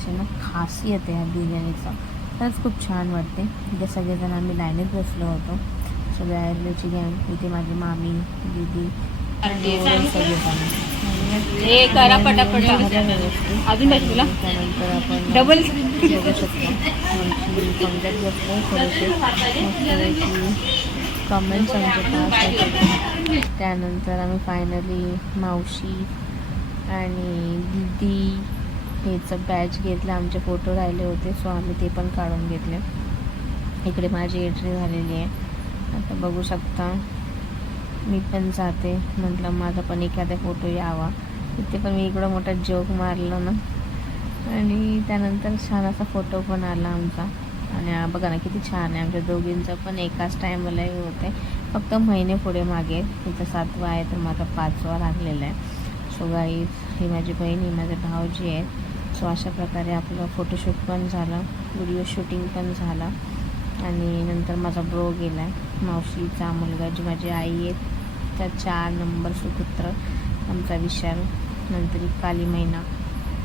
अशी ना खासियत आहे ह्या बिर्याणीचं. खरंच खूप छान वाटते. इथे सगळेजण आम्ही लाईनीत बसलो होतो, सगळे आयुर्वेदची गँग. इथे माझी मामी, दीदी, सगळेजण. हे करा पटापट अजून पाहिजे तुला. त्यानंतर आपण डबल बघू शकतो पंगत बसलो थोडेसे कमेंट्स आमचे. त्यानंतर आम्ही फायनली मावशी आणि दीदी हेचं बॅच घेतलं. आमचे फोटो राहिले होते सो आम्ही ते पण काढून घेतले. इकडे माझी एंट्री झालेली आहे. आता बघू शकता मी पण जाते. म्हटलं माझा पण एखादा फोटो यावा. इथे पण मी इकडं मोठा जोक मारला ना आणि त्यानंतर छान असा फोटो पण आला आमचा. आणि बघा ना किती छान आहे. आमच्या दोघींचं पण एकाच टाईमलाही होते. फक्त महिने पुढे मागे. तिचं 7वा आहे तर माझा 5वा लागलेला आहे. सो गाईज ही माझी बहीण, ही माझे भाऊजी आहेत. सो अशा प्रकारे आपलं फोटोशूट पण झालं, व्हिडिओ शूटिंग पण झालं. आणि नंतर माझा ब्रो गेला आहे, मावशीचा मुलगा, जी माझी आई आहे, त्या 4 नंबर सुपुत्र आमचा विशाल. नंतर ही काली मैना,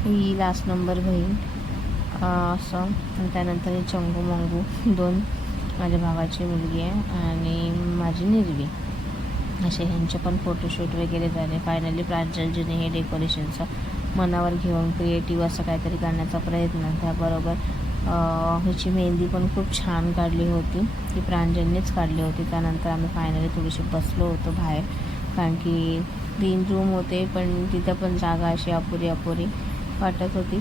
ही लास्ट नंबर बहीण असं. आणि त्यानंतर ही चंगू मंगू, 2 माझ्या भावाची मुलगी आहे आणि माझी निर्वी. असे ह्यांचे पण फोटोशूट वगैरे झाले. फायनली प्रांजलजीने हे डेकोरेशनचं मनावर घेऊन क्रिएटिव्ह असं काहीतरी करण्याचा प्रयत्न. त्याबरोबर ह्याची मेहंदी पण खूप छान काढली होती, ती प्रांजलनेच काढली होती. त्यानंतर आम्ही फायनली थोडीशी बसलो होतो बाहेर, कारण की 3 रूम होते पण तिथं पण जागा अशी अपुरी वाटत होती.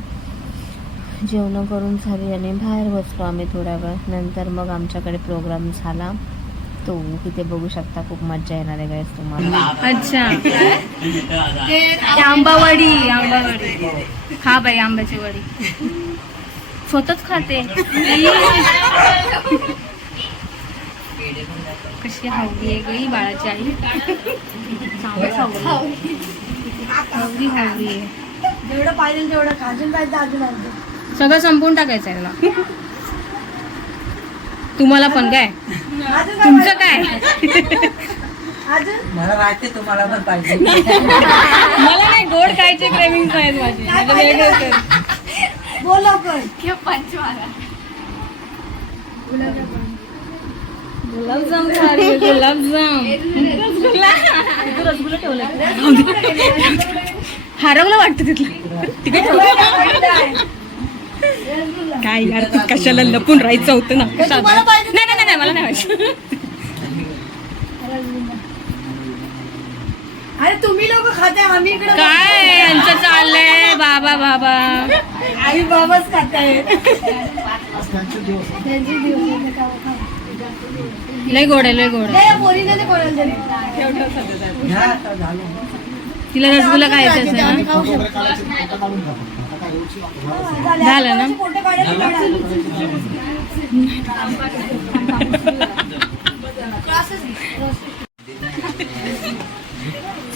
जेवणं करून झाली आणि बाहेर बसलो आम्ही थोड्या वेळ. नंतर मग आमच्याकडे प्रोग्राम झाला तो तिथे बघू शकता. खूप मजा येणार आहे गाईस तुम्हाला. अच्छा आंबावडी खा बाई, आंब्याची वडी स्वतःच खाते. कशी हवली आहे गई बाळाची आई. हवली आहे. जेवढं पाहिजे तेवढं खाजून पाहिजे अजून सगळं संपवून टाकायचं आहे त्याला. तुम्हाला पण काय, तुमचं काय? मला माहिती तुम्हाला पण पाहिजे. मला नाही, गोड खायचे क्रेविंग आहेत माझी. माझं वेगळं बोला पण गुलाबजाम खा रे, गुलाबजाम. रसगुल्ला ठेवला हरवलं वाटतं तिथलं. काय यार, कशाला लपून राहायचं होतं ना. नाही मला नाही माहिती. अरे तुम्ही लोक खाते, आम्ही इकडे काय यांचं चाललंय. बाबा आई बाबाच खाताय. लय गोड आहे. पोरीने ते कोणाला तरी तिला रसगुल्ला खायचं असेल ना. झालं ना.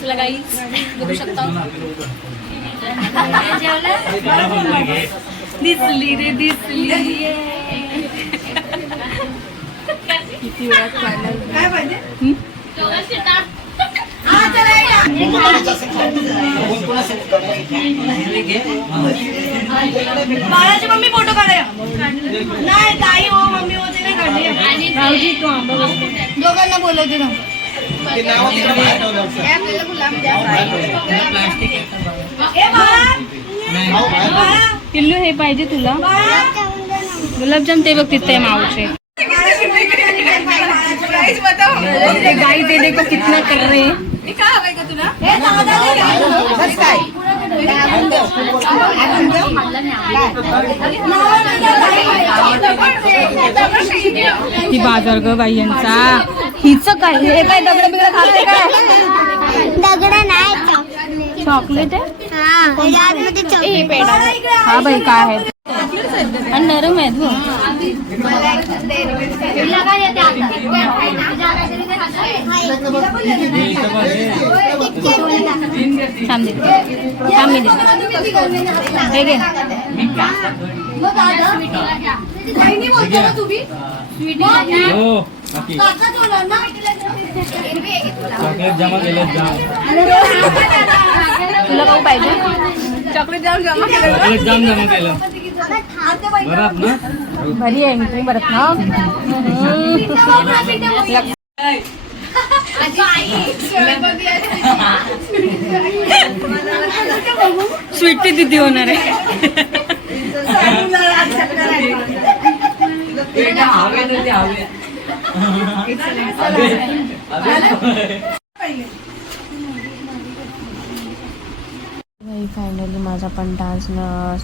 चला गाईस बघू शकता. दिसली रे दिसली. किती वेळात काय पाहिजे. बाळाची मम्मी फोटो काढूया. नाही ताई हो, मम्मी होते नाही काढली. भाऊजी तू आंबा दोघांना बोलवते ना. पिल्लू हे पाहिजे तुला. गुलाबजाम ते बघ तिथे मावचे. गाई दे देखो कितना कर रहे हैं. ती बाजार ग बाई यांचा. हिच काय, हे काय दगड बिगड खाते काय. दगड नाही, चॉकलेट आहे. हा बाई काय आहे. आणि नरम आहेत हो. हे घे. तुला काय पाहिजे. चॉकलेट जाम जमा केलं. भारी आहे तू बरं ना. स्वीट तिथे होणार आहे. फायनली माझा पण डान्स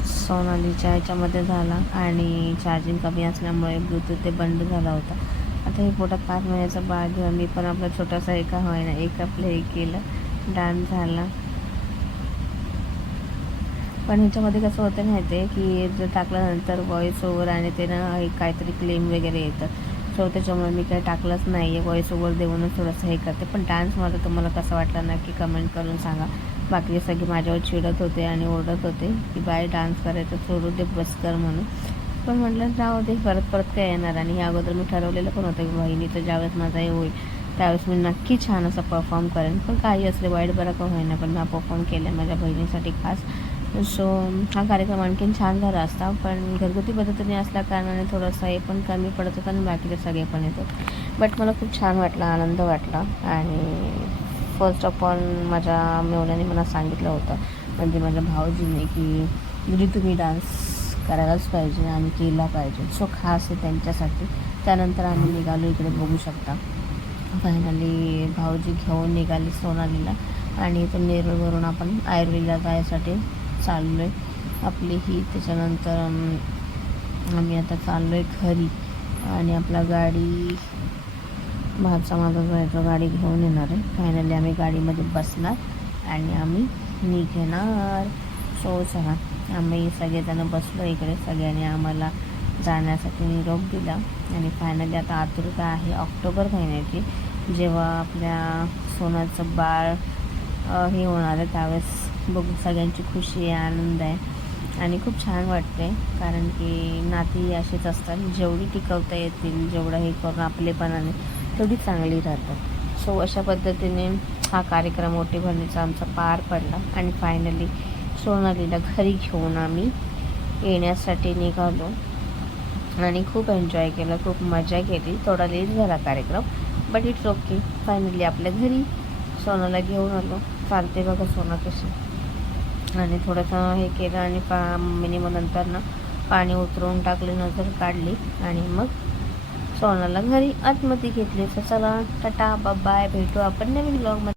सोनालीच्या ह्याच्यामध्ये झाला आणि चार्जिंग कमी असल्यामुळे ब्लूटूथ ते बंद झाला होता. आता हे पोटात 5 महिन्याचं बाळ घेऊन मी पण आपला छोटासा एका होईना एक आपलं हे केलं, डान्स झाला. पण ह्याच्यामध्ये कसं होतं माहिती आहे की जर टाकल्यानंतर व्हॉइस ओव्हर आणि ते ना काहीतरी क्लेम वगैरे येतं. सो त्याच्यामुळे मी काही टाकलंच नाही आहे. व्हॉइस ओव्हर देऊनच थोडंसं हे करते. पण डान्स माझा तुम्हाला कसं वाटलं नक्की कमेंट करून सांगा. बाकी सगळे माझ्यावर चिडत होते आणि ओरडत होते की बाय डान्स करायचं सोडू दे, बस कर म्हणून. पण म्हटलं जाऊ दे, परत काय येणार. आणि ह्या अगोदर मी ठरवलेलं पण होतं की बहिणीचं ज्यावेळेस माझा हे होईल त्यावेळेस मी नक्की छान असं परफॉर्म करेन. पण काही असले वाईट बरं का होईना, पण मी परफॉर्म केलं माझ्या बहिणीसाठी खास. सो हा कार्यक्रम आणखीन छान झाला असता, पण घरगुती पद्धतीने असल्या कारणाने थोडंसं हे पण कमी पडत होतं आणि बाकीचे सगळे पण येतात. बट मला खूप छान वाटलं, आनंद वाटला. आणि फर्स्ट ऑफ ऑल माझ्या मेवण्याने मला सांगितलं होतं, म्हणजे माझ्या भाऊजीने, की म्हणजे तुम्ही डान्स करायलाच पाहिजे आणि केला पाहिजे. सो खास आहे त्यांच्यासाठी. त्यानंतर आम्ही निघालो, इकडे बघू शकता. फायनली भाऊजी घेऊन निघाली सोनालीला आणि इथून नेरूळवरून आपण आयुर्वेदला जायसाठी चाललो आहे आपली ही. त्याच्यानंतर आम्ही आता चाललो आहे घरी आणि आपला गाडी माझा जायचं गाडी घेऊन येणार आहे. फायनली आम्ही गाडीमध्ये बसणार आणि आम्ही निघणार. सो चला, आम्ही सगळेजणं बसलो इकडे. सगळ्यांनी आम्हाला जाण्यासाठी निरोप दिला आणि फायनली आता आतुरता आहे ऑक्टोबर महिन्याची, जेव्हा आपल्या सोनाचं बाळ हे होणार आहे. त्यावेळेस बघू, सगळ्यांची खुशी आहे, आनंद आहे आणि खूप छान वाटते. कारण की नाती अशीच असतात, जेवढी टिकवता येतील, जेवढं हे करून आपलेपणाने तेवढी चांगली राहतात. सो अशा पद्धतीने हा कार्यक्रम ओटी भरणीचा आमचा पार पडला आणि फायनली सोनालीला घरी घेऊन आम्ही येण्यासाठी निघालो आणि खूप एन्जॉय केलं, खूप मजा केली. थोडा लेट झाला कार्यक्रम, बट इट्स ओके. फायनली आपल्या घरी सोनाला घेऊन आलो. चालते बघा सोना कशी. आणि थोडंसं हे केलं आणि मम्मीने मग नंतर ना पाणी उतरवून टाकले, नजर काढली आणि मग सोनाला घरी आतमध्ये घेतले. तर चला, टाटा बाय, भेटू आपण नवीन ब्लॉगमध्ये.